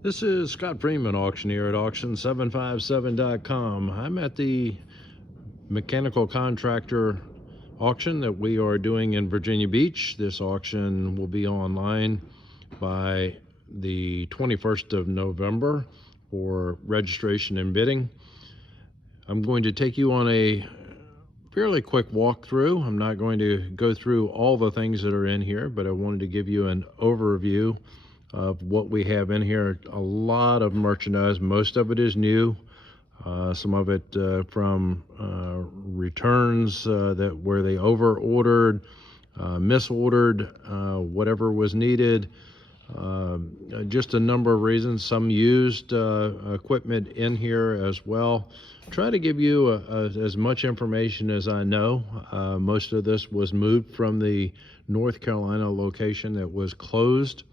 This is Scott Freeman, auctioneer at auction757.com. I'm at the mechanical contractor auction that we are doing in Virginia Beach. This auction will be online by the 21st of November for registration and bidding. I'm going to take you on a fairly quick walkthrough. I'm not going to go through all the things that are in here, but I wanted to give you an overview of what we have in here. A lot of merchandise, most of it is new. Some of it from returns where they over ordered, misordered, whatever was needed. Just a number of reasons. Some used equipment in here as well. Try to give you as much information as I know. Most of this was moved from the North Carolina location that was closed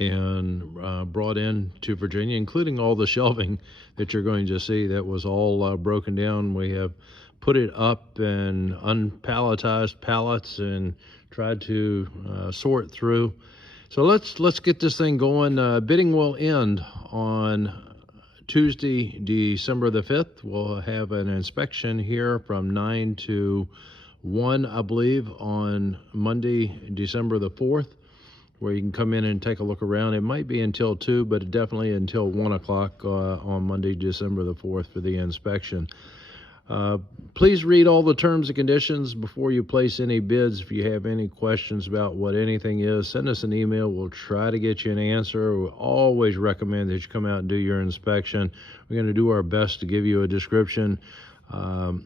and brought in to Virginia, including all the shelving that you're going to see. That was all broken down. We have put it up and unpalletized pallets and tried to sort through. So let's get this thing going. Bidding will end on Tuesday, December the 5th. We'll have an inspection here from 9 to 1, I believe, on Monday, December the 4th, where you can come in and take a look around. It might be until 2, but definitely until 1 o'clock on Monday, December the 4th for the inspection. Please read all the terms and conditions before you place any bids. If you have any questions about what anything is, send us an email. We'll try to get you an answer. We always recommend that you come out and do your inspection. We're going to do our best to give you a description.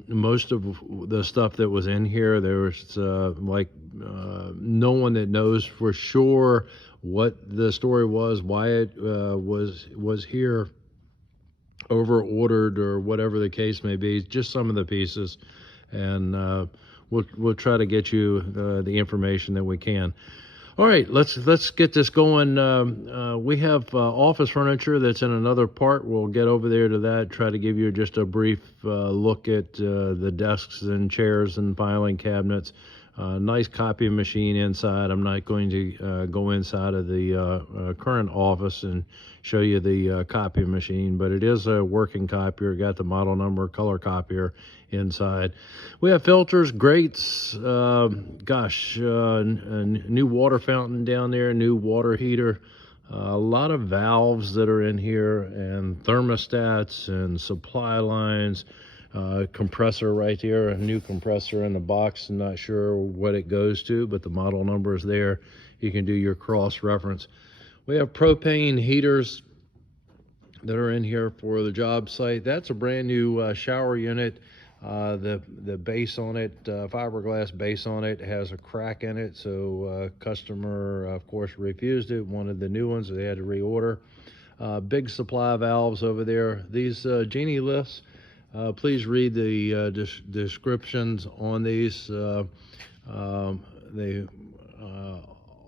Most of the stuff that was in here, there was no one that knows for sure what the story was, why it was here over ordered or whatever the case may be. Just some of the pieces, and we'll try to get you the information that we can. All right, let's get this going. We have office furniture that's in another part. We'll get over there to that, try to give you just a brief look at the desks and chairs and filing cabinets. Nice copy machine inside. I'm not going to go inside of the current office and show you the copy machine, but it is a working copier. Got the model number, color copier inside. We have filters, grates, a new water fountain down there, new water heater, a lot of valves that are in here, and thermostats and supply lines. Compressor right here, a new compressor in the box. I'm not sure what it goes to, but the model number is there. You can do your cross reference. We have propane heaters that are in here for the job site. That's a brand new shower unit. The base on it, fiberglass base on it, has a crack in it, so customer of course refused it, wanted the new ones, so they had to reorder. Big supply valves over there. These genie lifts, please read the descriptions on these. They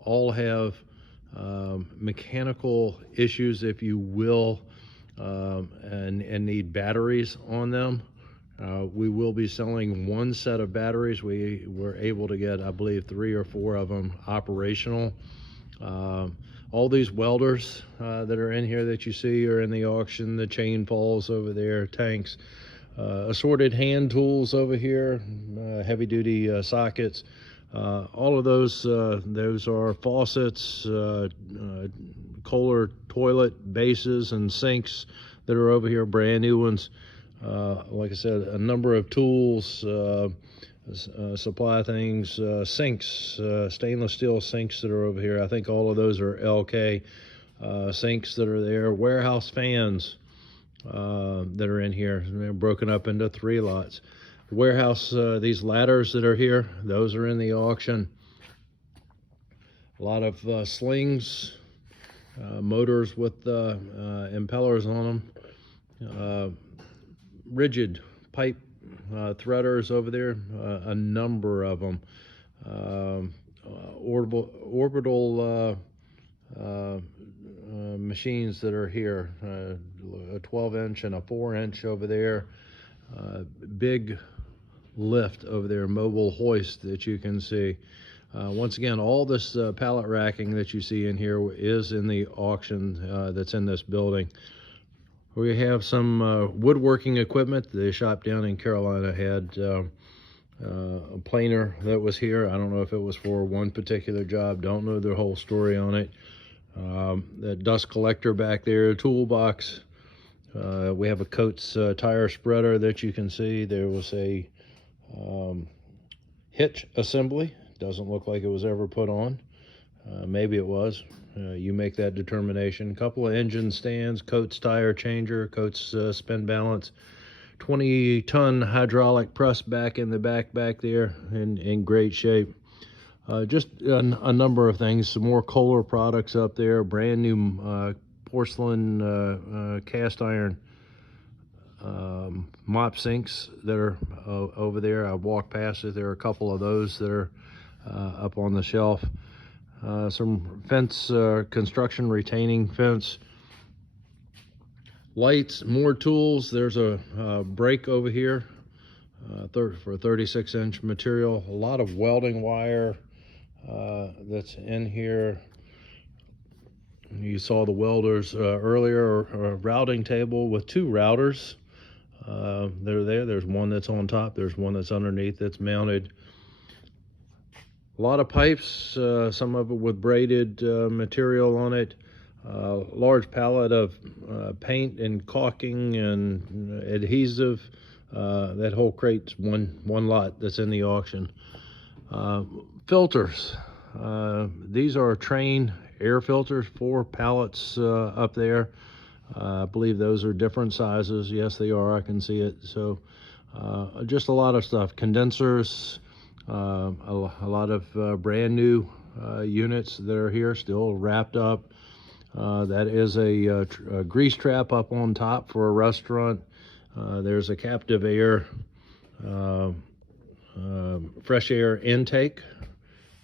all have mechanical issues, if you will, and need batteries on them. We will be selling one set of batteries. We were able to get, I believe, 3 or 4 of them operational. All these welders that are in here that you see are in the auction. The chain falls over there, tanks, assorted hand tools over here, heavy-duty sockets. All of those are faucets, Kohler toilet bases and sinks that are over here, brand new ones. Like I said, a number of tools, supply things, sinks, stainless steel sinks that are over here. I think all of those are LK sinks that are there. Warehouse fans that are in here. They're broken up into 3 lots. Warehouse, these ladders that are here, those are in the auction. A lot of slings, motors with impellers on them. Rigid pipe threaders over there, a number of them. Orbital machines that are here, a 12-inch and a 4-inch over there. Big lift over there, mobile hoist that you can see. Once again, all this pallet racking that you see in here is in the auction that's in this building. We have some woodworking equipment. The shop down in Carolina had a planer that was here. I don't know if it was for one particular job. Don't know the whole story on it. That dust collector back there, toolbox. We have a Coates tire spreader that you can see. There was a hitch assembly. Doesn't look like it was ever put on. Maybe it was. You make that determination. A couple of engine stands, Coates tire changer, Coates spin balance, 20-ton hydraulic press back in the back there in great shape. Just a number of things. Some more Kohler products up there. Brand new porcelain cast iron mop sinks that are over there. I walked past it. There are a couple of those that are up on the shelf. Some fence, construction retaining fence. Lights, more tools. There's a brake over here for 36-inch material. A lot of welding wire that's in here. You saw the welders earlier, a routing table with two routers. They're there. There's one that's on top. There's one that's underneath that's mounted. A lot of pipes, some of it with braided material on it. Large pallet of paint and caulking and adhesive. That whole crate's one lot that's in the auction. Filters. These are Train air filters, 4 pallets up there. I believe those are different sizes. Yes, they are. I can see it. So just a lot of stuff. Condensers. A lot of brand new units that are here, still wrapped up. That is a grease trap up on top for a restaurant. There's a captive air, fresh air intake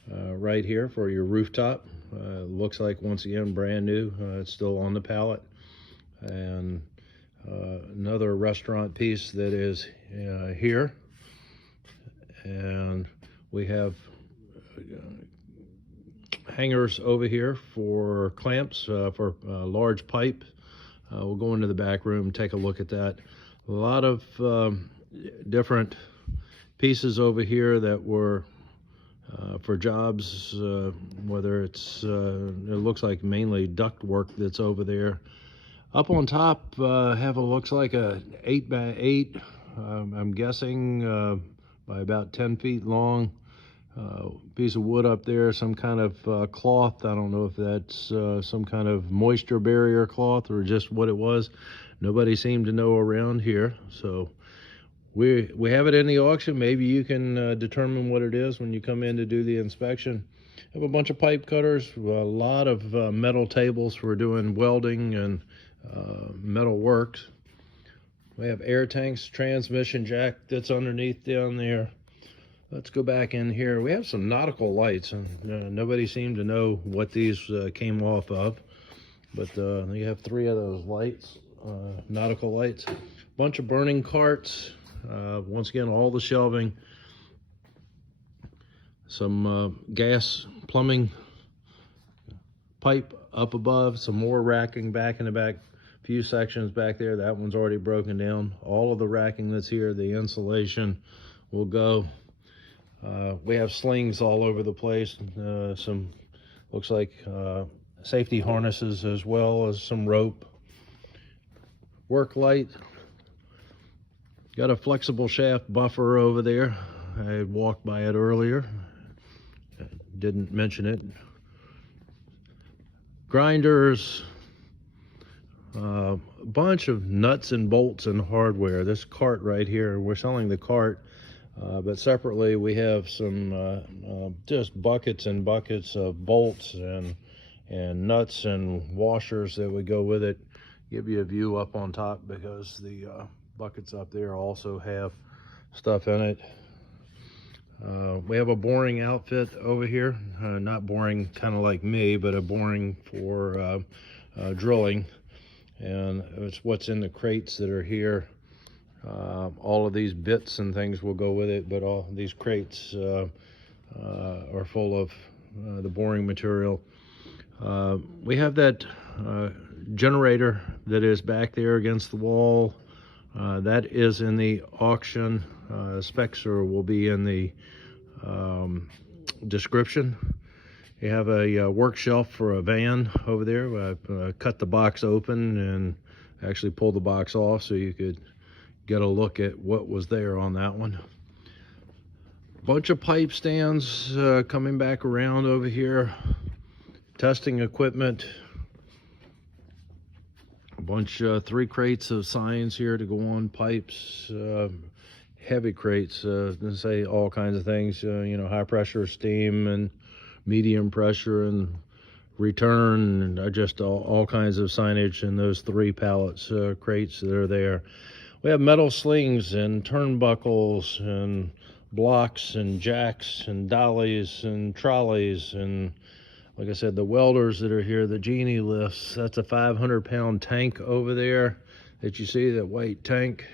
right here for your rooftop. Looks like, once again, brand new. It's still on the pallet. And another restaurant piece that is here. And we have hangers over here for clamps for large pipe. We'll go into the back room, take a look at that. A lot of different pieces over here that were for jobs, whether it's, it looks like mainly duct work that's over there. Up on top, looks like a 8x8, I'm guessing, by about 10 feet long. Piece of wood up there, some kind of cloth. I don't know if that's some kind of moisture barrier cloth or just what it was. Nobody seemed to know around here. So we have it in the auction. Maybe you can determine what it is when you come in to do the inspection. Have a bunch of pipe cutters, a lot of metal tables for doing welding and metal works. We have air tanks, transmission jack that's underneath down there. Let's go back in here. We have some nautical lights, and nobody seemed to know what these came off of. But you have 3 of those lights, nautical lights. Bunch of burning carts. Once again, all the shelving. Some gas plumbing pipe up above. Some more racking back in the back. Few sections back there. That one's already broken down. All of the racking that's here, the insulation will go. We have slings all over the place. Some, looks like safety harnesses, as well as some rope. Work light. Got a flexible shaft buffer over there. I walked by it earlier. Didn't mention it. Grinders. A bunch of nuts and bolts and hardware. This cart right here, we're selling the cart, but separately we have some just buckets and buckets of bolts and nuts and washers that would go with it. Give you a view up on top because the buckets up there also have stuff in it. We have a boring outfit over here, not boring kind of like me, but a boring for drilling. And it's what's in the crates that are here. All of these bits and things will go with it, but all these crates are full of the boring material. We have that generator that is back there against the wall. That is in the auction. Specs will be in the description. You have a work shelf for a van over there. I cut the box open and actually pulled the box off so you could get a look at what was there on that one. Bunch of pipe stands coming back around over here. Testing equipment. A bunch, 3 crates of signs here to go on pipes. Heavy crates, say all kinds of things, you know, high pressure steam and medium pressure and return, and just all kinds of signage in those 3 pallets, crates that are there. We have metal slings and turnbuckles and blocks and jacks and dollies and trolleys, and like I said, the welders that are here, the genie lifts. That's a 500-pound tank over there that you see, that white tank.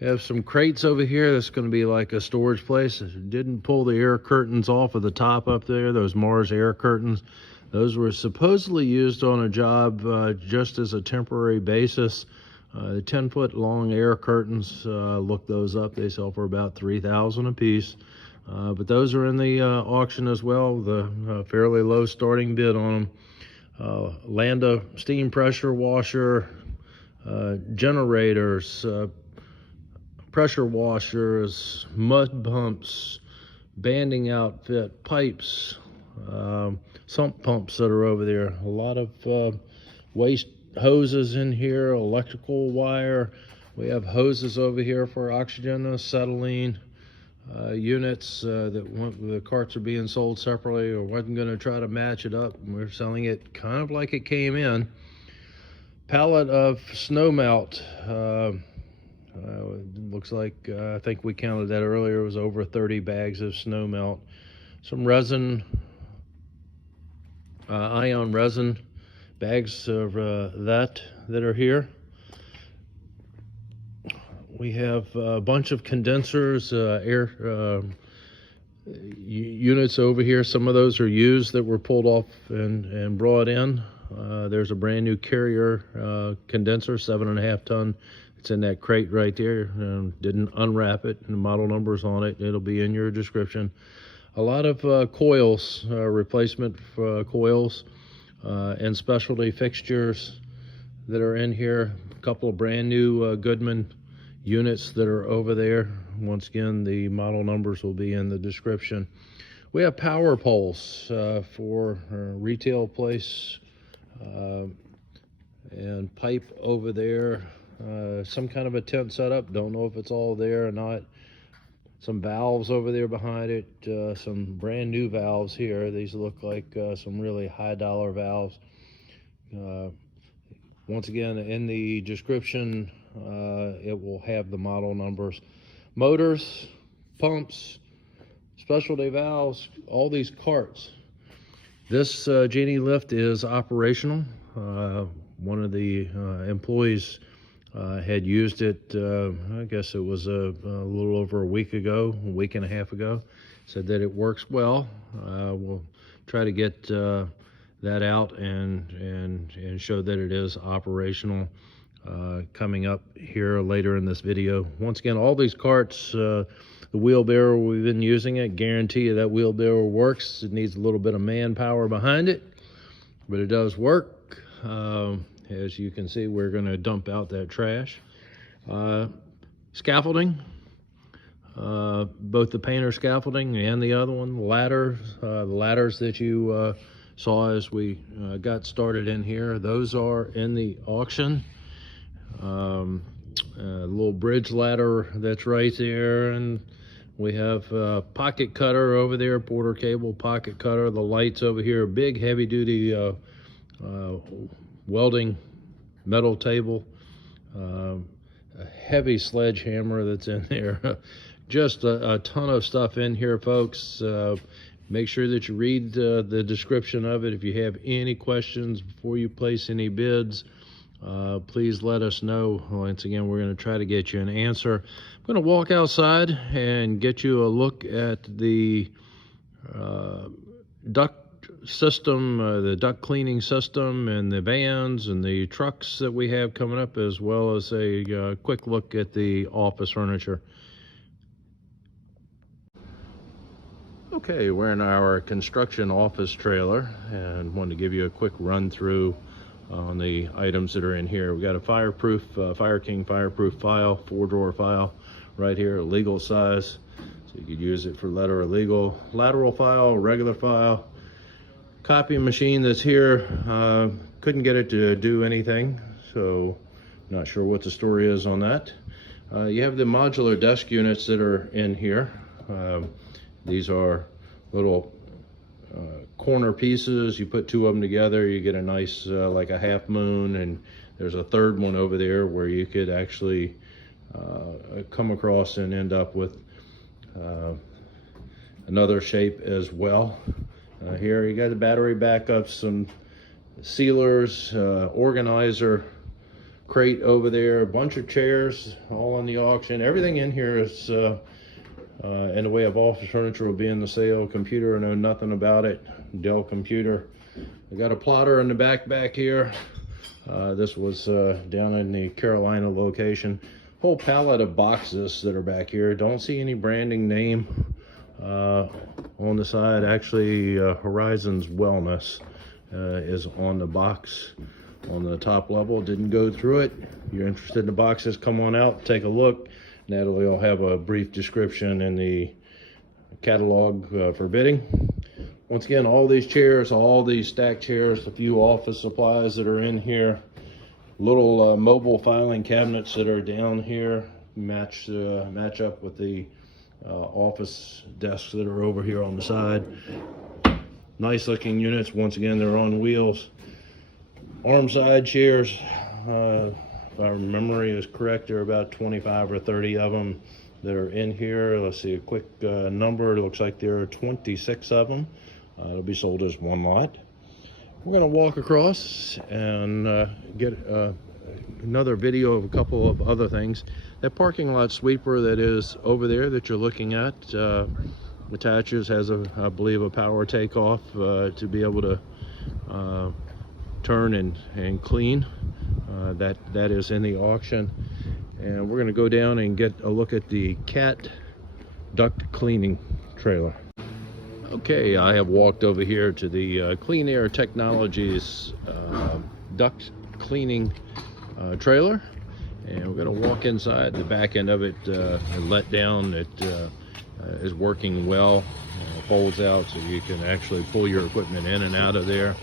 We have some crates over here. That's going to be like a storage place. Didn't pull the air curtains off of the top up there, those Mars air curtains. Those were supposedly used on a job just as a temporary basis. The 10-foot long air curtains, look those up. They sell for about $3,000 a piece. But those are in the auction as well. The fairly low starting bid on them. Landa steam pressure washer, generators, pressure washers, mud pumps, banding outfit, pipes, sump pumps that are over there. A lot of waste hoses in here, electrical wire. We have hoses over here for oxygen, acetylene units that the carts are being sold separately, or wasn't going to try to match it up. We're selling it kind of like it came in. Pallet of snow melt. Looks like, I think we counted that earlier, it was over 30 bags of snow melt. Some resin, ion resin, bags of that are here. We have a bunch of condensers, air units over here. Some of those are used that were pulled off and brought in. There's a brand new Carrier condenser, 7.5 ton. It's in that crate right there. Didn't unwrap it, and the model number's on it. It'll be in your description. A lot of coils, replacement coils, and specialty fixtures that are in here. A couple of brand new Goodman units that are over there. Once again, the model numbers will be in the description. We have power poles for a retail place, and pipe over there. Some kind of a tent setup. Don't know if it's all there or not. Some valves over there behind it. Some brand new valves here. These look like some really high dollar valves. Once again, in the description, it will have the model numbers. Motors, pumps, specialty valves, all these carts. This genie lift is operational. One of the employees had used it, I guess it was a little over a week and a half ago. Said that it works well. We'll try to get that out and show that it is operational coming up here later in this video. Once again, all these carts, the wheelbarrow, we've been using it. Guarantee you that wheelbarrow works. It needs a little bit of manpower behind it, but it does work. As you can see, we're going to dump out that trash. Scaffolding, both the painter scaffolding and the other one, the ladders that you saw as we got started in here, those are in the auction. A little bridge ladder that's right there, and we have a pocket cutter over there, Porter cable pocket cutter. The lights over here, big heavy duty welding metal table, a heavy sledgehammer that's in there. Just a ton of stuff in here, folks. Make sure that you read the description of it. If you have any questions before you place any bids, please let us know. Once again, we're going to try to get you an answer. I'm going to walk outside and get you a look at the duct system, the duct cleaning system, and the vans and the trucks that we have coming up, as well as a quick look at the office furniture. Okay, we're in our construction office trailer and wanted to give you a quick run through on the items that are in here. We got a fireproof, Fire King fireproof file, 4-drawer file right here, legal size. So you could use it for letter or legal. Lateral file, regular file. Copy machine that's here, couldn't get it to do anything, so not sure what the story is on that. You have the modular desk units that are in here. These are little corner pieces. You put two of them together, you get a nice like a half moon, and there's a third one over there where you could actually come across and end up with another shape as well. Here you got the battery backups, some sealers, organizer crate over there, a bunch of chairs all on the auction. Everything in here is in the way of office furniture will be in the sale. Computer, I know nothing about it. Dell computer. We got a plotter in the back here. This was down in the Carolina location. Whole pallet of boxes that are back here. Don't see any branding name on the side. Actually, Horizons Wellness is on the box on the top level. Didn't go through it. If you're interested in the boxes, come on out, take a look. Natalie will have a brief description in the catalog for bidding. Once again, all these chairs, all these stacked chairs, a few office supplies that are in here, little mobile filing cabinets that are down here, match up with the office desks that are over here on the side. Nice looking units. Once again, they're on wheels. Arm side chairs, if our memory is correct, there are about 25 or 30 of them that are in here. Let's see a quick number. It looks like there are 26 of them. It'll be sold as one lot. We're going to walk across and get another video of a couple of other things. That parking lot sweeper that is over there that you're looking at attaches, has I believe a power takeoff to be able to turn and clean. That is in the auction. And we're going to go down and get a look at the cat duct cleaning trailer. Okay, I have walked over here to the Clean Air Technologies duct cleaning trailer, and we're going to walk inside. The back end of it let down. It is working well. Folds out so you can actually pull your equipment in and out of there.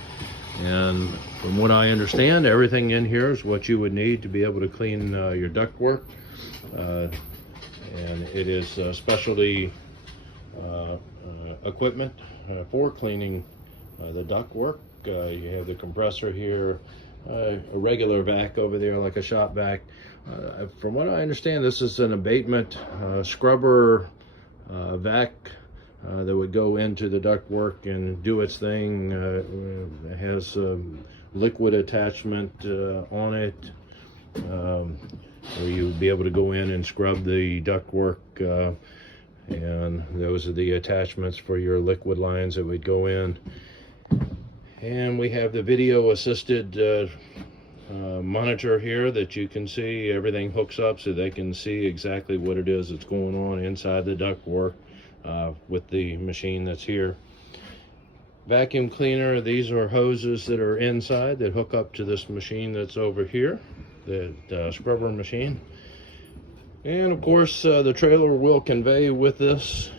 And from what I understand, everything in here is what you would need to be able to clean your duct work. And it is specialty equipment for cleaning the duct work. You have the compressor here, a regular vac over there, like a shop vac. From what I understand, this is an abatement scrubber vac that would go into the duct work and do its thing. It has liquid attachment on it, where you would be able to go in and scrub the duct work, and those are the attachments for your liquid lines that would go in. And we have the video assisted monitor here that you can see. Everything hooks up so they can see exactly what it is that's going on inside the duct work with the machine that's here. Vacuum cleaner, these are hoses that are inside that hook up to this machine that's over here, the scrubber machine. And of course the trailer will convey with this,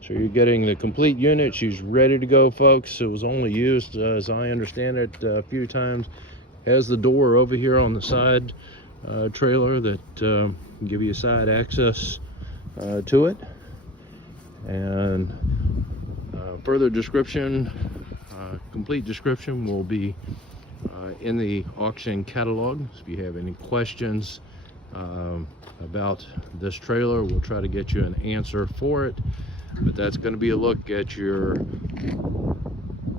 so you're getting the complete unit. She's ready to go, folks. It was only used, as I understand it, a few times. Has the door over here on the side trailer that can give you side access to it. And further description, complete description will be in the auction catalog. So if you have any questions about this trailer, we'll try to get you an answer for it. But that's going to be a look at your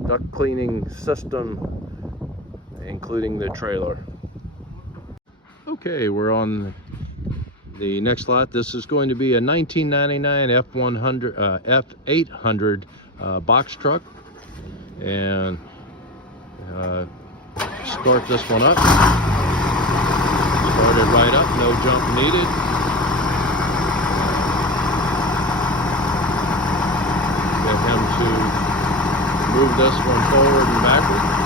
duct cleaning system, including the trailer. Okay, we're on The next lot, this is going to be a 1999 F800 box truck, and start this one up. Start it right up, no jump needed. Get him to move this one forward and backward.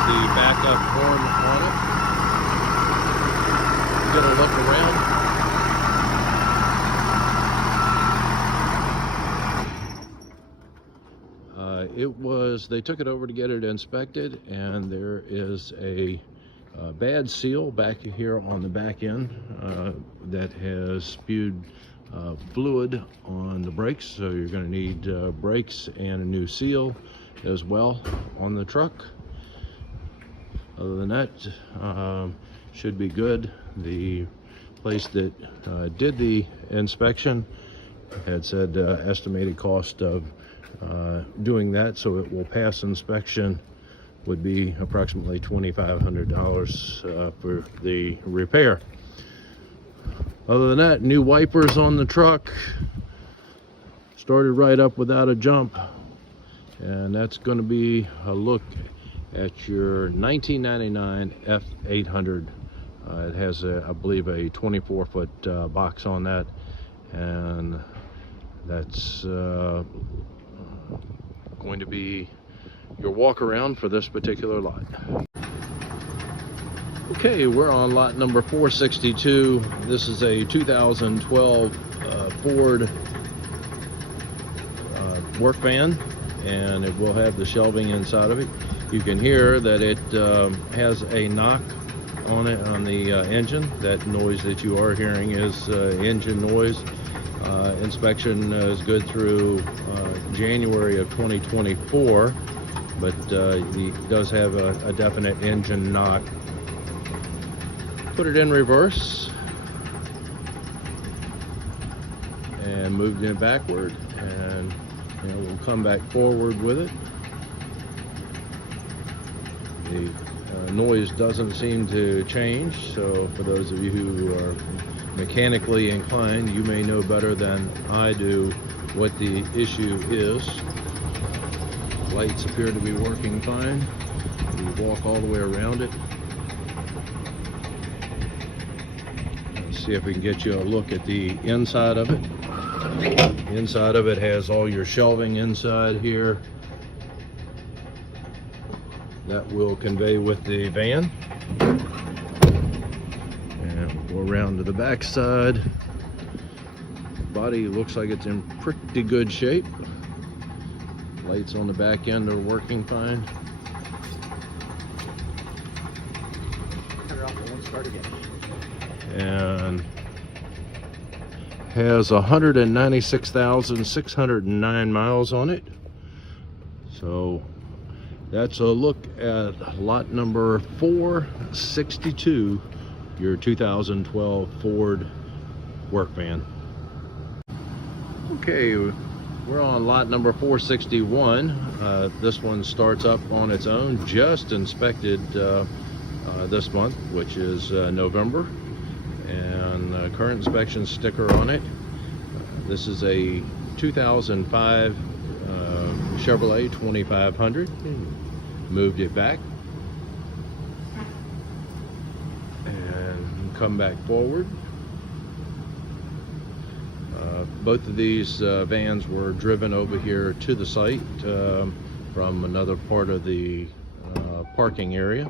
The backup horn on it. Get a look around. They took it over to get it inspected, and there is a bad seal back here on the back end that has spewed fluid on the brakes, so you're going to need brakes and a new seal as well on the truck. Other than that, should be good. The place that did the inspection had said estimated cost of doing that, so it will pass inspection, would be approximately $2,500 for the repair. Other than that, new wipers on the truck. Started right up without a jump, and that's going to be a look at your 1999 F800. It has, I believe, a 24-foot box on that, and that's going to be your walk around for this particular lot. Okay, we're on lot number 462. This is a 2012 Ford work van, and it will have the shelving inside of it. You can hear that it has a knock on it on the engine. That noise that you are hearing is engine noise. Inspection is good through January of 2024, but it does have a definite engine knock. Put it in reverse and moved it backward, and we'll come back forward with it. The noise doesn't seem to change, so for those of you who are mechanically inclined, you may know better than I do what the issue is. Lights appear to be working fine. We walk all the way around it. Let's see if we can get you a look at the inside of it. The inside of it has all your shelving inside here that will convey with the van. And we'll go around to the back side. Body looks like it's in pretty good shape. Lights on the back end are working fine. And has 196,609 miles on it. So that's a look at lot number 462, your 2012 Ford work van. Okay, we're on lot number 461. This one starts up on its own, just inspected this month, which is November, and current inspection sticker on it. This is a 2005 Chevrolet 2500. Moved it back and come back forward. Both of these vans were driven over here to the site from another part of the parking area.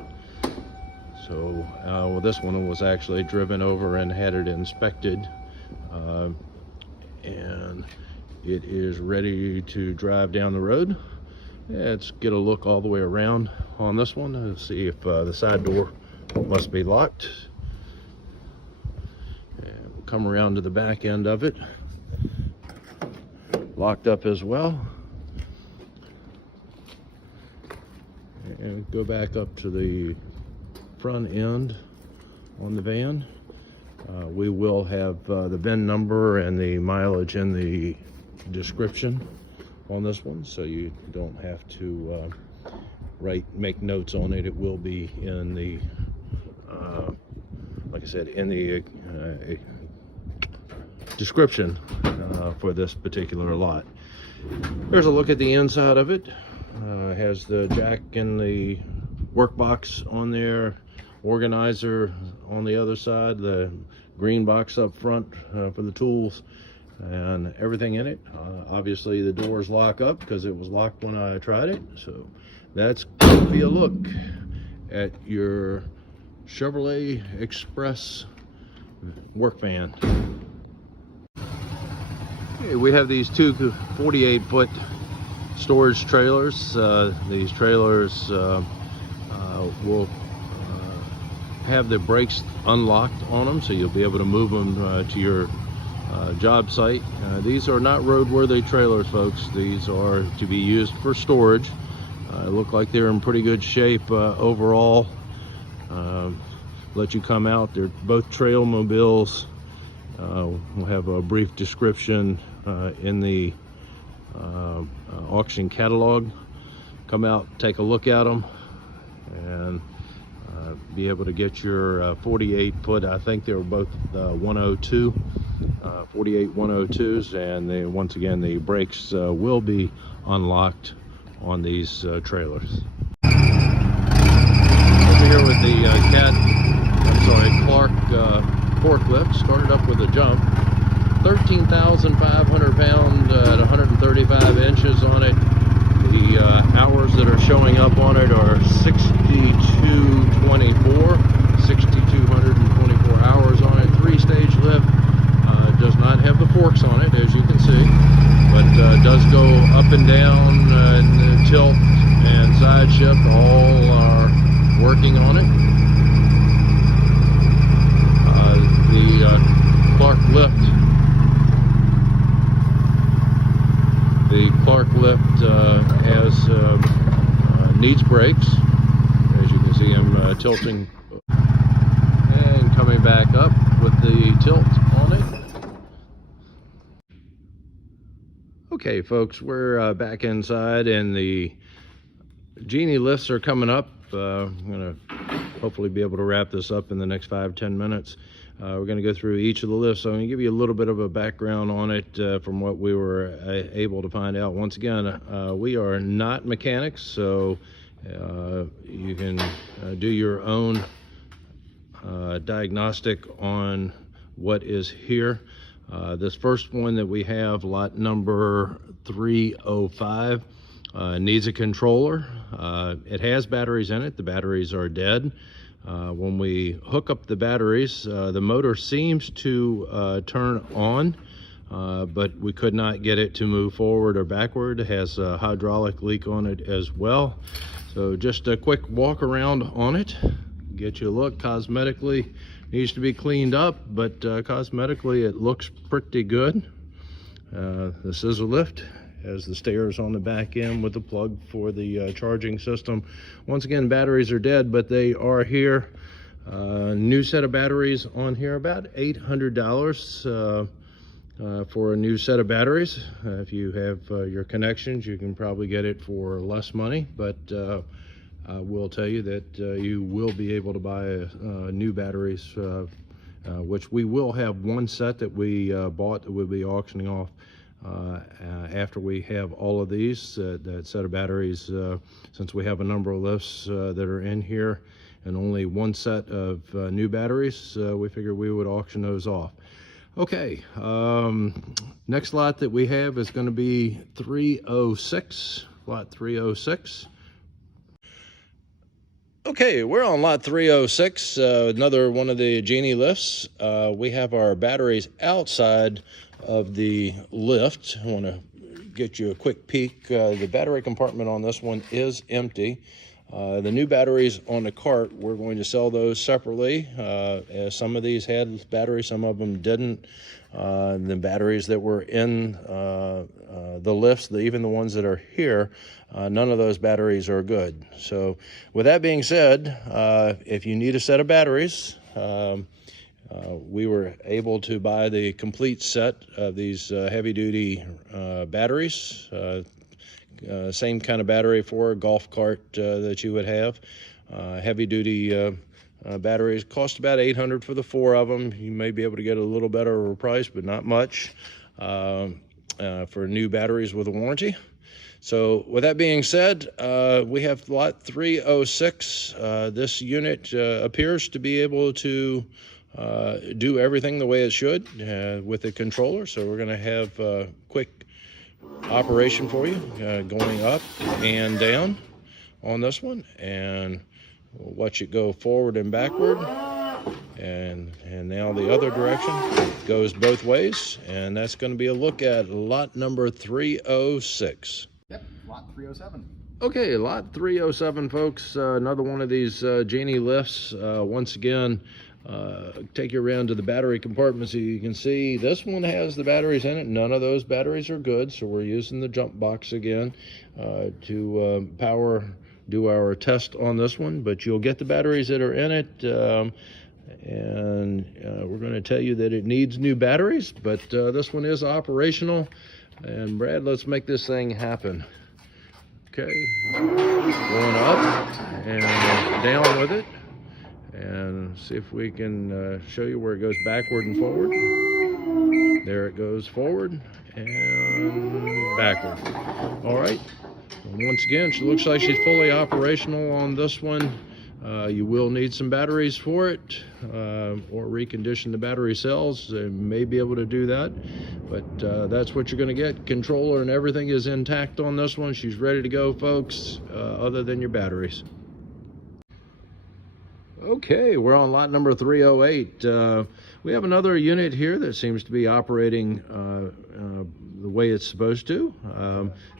So well, this one was actually driven over and had it inspected, and it is ready to drive down the road. Let's get a look all the way around on this one and see if the side door must be locked. And we'll come around to the back end of it. Locked up as well. And go back up to the front end on the van. We will have the VIN number and the mileage in the description on this one, so you don't have to make notes on it. It will be in the like I said, in the description for this particular lot. Here's a look at the inside of it. Has the jack and the work box on there, organizer on the other side, the green box up front for the tools, and everything in it. Obviously the doors lock up because it was locked when I tried it. So that's going to be a look at your Chevrolet Express work van. Okay, we have these two 48-foot storage trailers. These trailers will have the brakes unlocked on them, so you'll be able to move them to your job site. These are not roadworthy trailers, folks. These are to be used for storage. Look like they're in pretty good shape overall. Let you come out. They're both trail mobiles. We'll have a brief description in the auction catalog. Come out, take a look at them, and be able to get your 48-foot. I think they were both 102, 48 102s, and once again the brakes will be unlocked on these trailers. Over here with the Clark forklift, started up with a jump. 13,500 pound at 135 inches on it. The hours that are showing up on it are 6,224 hours on it. 3-stage lift. Does not have the forks on it, as you can see, but does go up and down, and tilt and side shift all are working on it. The Clark lift. The Clark lift needs brakes. As you can see, I'm tilting and coming back up with the tilt on it. Okay, folks, we're back inside, and the Genie lifts are coming up. I'm going to hopefully be able to wrap this up in the next 5-10 minutes. We're going to go through each of the lifts. So I'm going to give you a little bit of a background on it from what we were able to find out. Once again, we are not mechanics, so you can do your own diagnostic on what is here. This first one that we have, lot number 305, needs a controller. It has batteries in it. The batteries are dead. When we hook up the batteries, the motor seems to turn on, but we could not get it to move forward or backward. It has a hydraulic leak on it as well. So just a quick walk around on it, get you a look. Cosmetically needs to be cleaned up, but cosmetically it looks pretty good. The scissor lift has the stairs on the back end with the plug for the charging system. Once again, batteries are dead, but they are here. New set of batteries on here, about $800 for a new set of batteries. If you have your connections, you can probably get it for less money, but I will tell you that you will be able to buy new batteries, which we will have one set that we bought that we'll be auctioning off after we have all of these, that set of batteries. Since we have a number of lifts that are in here and only one set of new batteries, we figured we would auction those off. Okay, next lot that we have is going to be 306, lot 306. Okay, we're on lot 306, another one of the Genie lifts. We have our batteries outside of the lift. I want to get you a quick peek. The battery compartment on this one is empty. The new batteries on the cart, we're going to sell those separately. As some of these had batteries, some of them didn't. The batteries that were in the lifts, even the ones that are here, none of those batteries are good. So with that being said, if you need a set of batteries, We were able to buy the complete set of these heavy-duty batteries. Same kind of battery for a golf cart that you would have. Heavy-duty batteries cost about $800 for the 4 of them. You may be able to get a little better of a price, but not much for new batteries with a warranty. So with that being said, we have lot 306. This unit appears to be able to do everything the way it should with the controller. So we're going to have a quick operation for you going up and down on this one, and we'll watch it go forward and backward, and now the other direction goes both ways, and that's going to be a look at lot number 306. Yep, lot 307. Okay, lot 307, folks. Another one of these Genie lifts. Once again, take you around to the battery compartment so you can see this one has the batteries in it. None of those batteries are good, so we're using the jump box again to do our test on this one. But you'll get the batteries that are in it, and we're going to tell you that it needs new batteries, but this one is operational. And Brad, let's make this thing happen. Okay, going up and down with it, and see if we can show you where it goes backward and forward. There it goes forward and backward. All right, and once again, she looks like she's fully operational on this one. You will need some batteries for it, or recondition the battery cells. They may be able to do that, but that's what you're going to get. Controller and everything is intact on this one. She's ready to go, folks, other than your batteries. Okay, we're on lot number 308. We have another unit here that seems to be operating the way it's supposed to.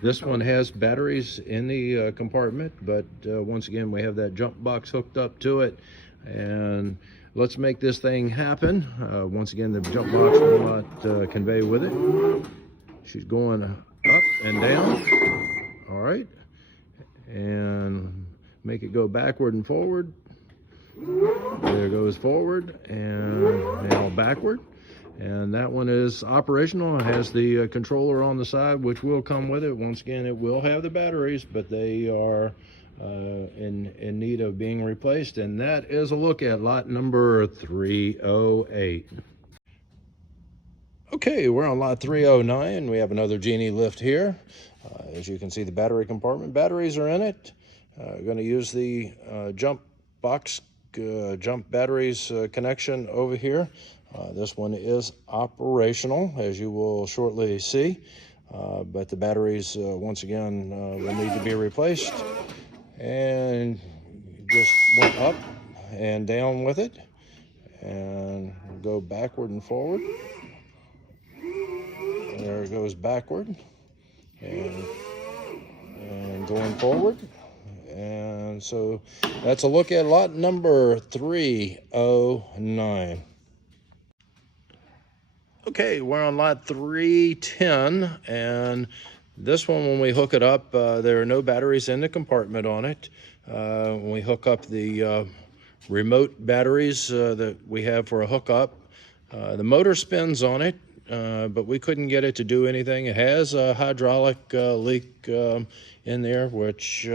This one has batteries in the compartment, but once again, we have that jump box hooked up to it. And let's make this thing happen. Once again, the jump box will not convey with it. She's going up and down. All right. And make it go backward and forward. There goes forward and now backward. And that one is operational. It has the controller on the side, which will come with it. Once again, it will have the batteries, but they are in need of being replaced. And that is a look at lot number 308. Okay, we're on lot 309. We have another Genie lift here. As you can see, the battery compartment. Batteries are in it. We're going to use the jump box jump batteries connection over here. This one is operational, as you will shortly see, but the batteries once again will need to be replaced, and just went up and down with it and go backward and forward. There it goes backward and going forward. And so that's a look at lot number 309. Okay, we're on lot 310, and this one, when we hook it up, there are no batteries in the compartment on it. When we hook up the remote batteries that we have for a hookup, the motor spins on it, but we couldn't get it to do anything. It has a hydraulic leak in there, which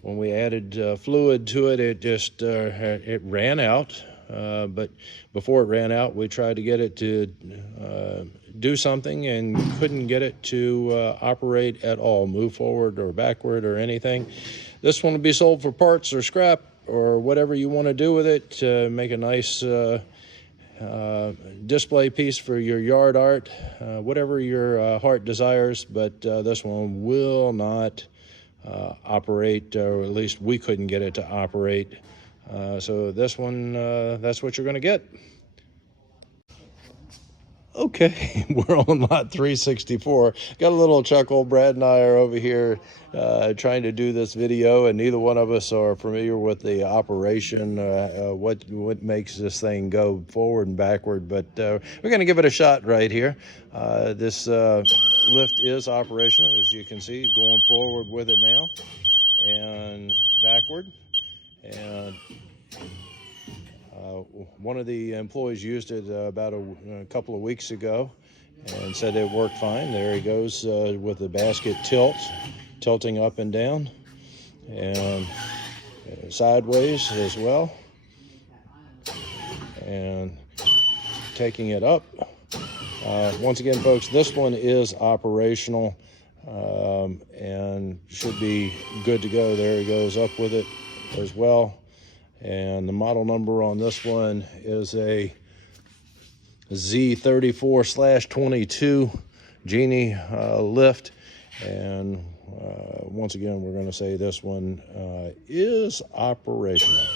when we added fluid to it, it just it ran out. But before it ran out, we tried to get it to do something and couldn't get it to operate at all, move forward or backward or anything. This one will be sold for parts or scrap or whatever you want to do with it to make a nice display piece for your yard art, whatever your heart desires. But this one will not operate, or at least we couldn't get it to operate. So this one, that's what you're going to get. Okay, we're on lot 364. Got a little chuckle. Brad and I are over here trying to do this video, and neither one of us are familiar with the operation, what makes this thing go forward and backward, but we're going to give it a shot right here. This lift is operational, as you can see, going forward with it now and backward, and One of the employees used it about a couple of weeks ago and said it worked fine. There he goes with the basket tilting up and down and sideways as well, and taking it up. Once again, folks, this one is operational and should be good to go. There he goes up with it as well. And the model number on this one is a Z34/22 Genie lift. And once again, we're going to say this one is operational.